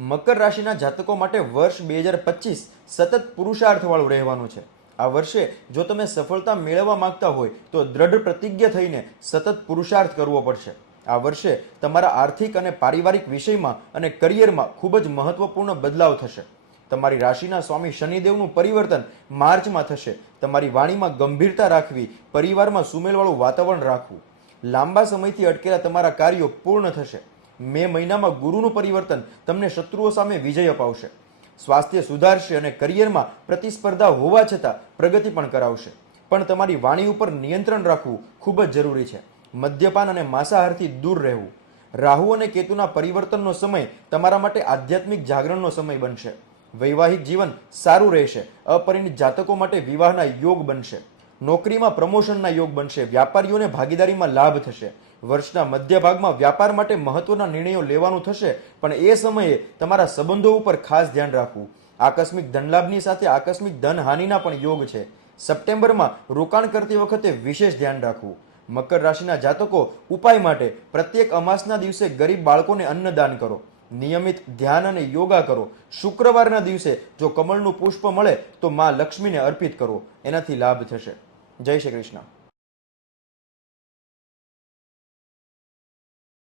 મકર રાશિના જાતકો માટે વર્ષ બે હજાર પચીસ સતત પુરુષાર્થવાળું રહેવાનું છે. આ વર્ષે જો તમે સફળતા મેળવવા માંગતા હોય, તો દ્રઢ પ્રતિજ્ઞ થઈને સતત પુરુષાર્થ કરવો પડશે. આ વર્ષે તમારા આર્થિક અને પારિવારિક વિષયમાં અને કરિયરમાં ખૂબ જ મહત્વપૂર્ણ બદલાવ થશે. તમારી રાશિના સ્વામી શનિદેવનું પરિવર્તન માર્ચમાં થશે. તમારી વાણીમાં ગંભીરતા રાખવી, પરિવારમાં સુમેલવાળું વાતાવરણ રાખવું. લાંબા સમયથી અટકેલા તમારા કાર્યો પૂર્ણ થશે. મે મહિનામાં ગુરુનું પરિવર્તન તમને શત્રુઓ સામે વિજય અપાવશે. સ્વાસ્થ્ય સુધારશે અને કરિયરમાં પ્રતિસ્પર્ધા હોવા છતાં પ્રગતિ પણ કરાવશે. પણ તમારી વાણી ઉપર નિયંત્રણ રાખવું ખૂબ જ જરૂરી છે. મદ્યપાન અને માંસાહારથી દૂર રહેવું. રાહુ અને કેતુના પરિવર્તનનો સમય તમારા માટે આધ્યાત્મિક જાગરણનો સમય બનશે. વૈવાહિક જીવન સારું રહેશે. અપરિણિત જાતકો માટે વિવાહના યોગ બનશે. નોકરીમાં પ્રમોશનના યોગ બનશે, વ્યાપારીઓને ભાગીદારીમાં લાભ થશે. વર્ષના મધ્ય ભાગમાં વ્યાપાર માટે મહત્વના નિર્ણયો લેવાનું થશે, પણ એ સમયે તમારા સંબંધો ઉપર ખાસ ધ્યાન રાખવું. આકસ્મિક ધનલાભની સાથે આકસ્મિક ધનહાનિના પણ યોગ છે. સપ્ટેમ્બરમાં રોકાણ કરતી વખતે વિશેષ ધ્યાન રાખવું. મકર રાશિના જાતકો ઉપાય માટે પ્રત્યેક અમાસના દિવસે ગરીબ બાળકોને અન્નદાન કરો. નિયમિત ધ્યાન અને યોગા કરો. શુક્રવારના દિવસે જો કમળનું પુષ્પ મળે તો માં લક્ષ્મીને અર્પિત કરો. એનાથી લાભ થશે. જય શ્રી કૃષ્ણ.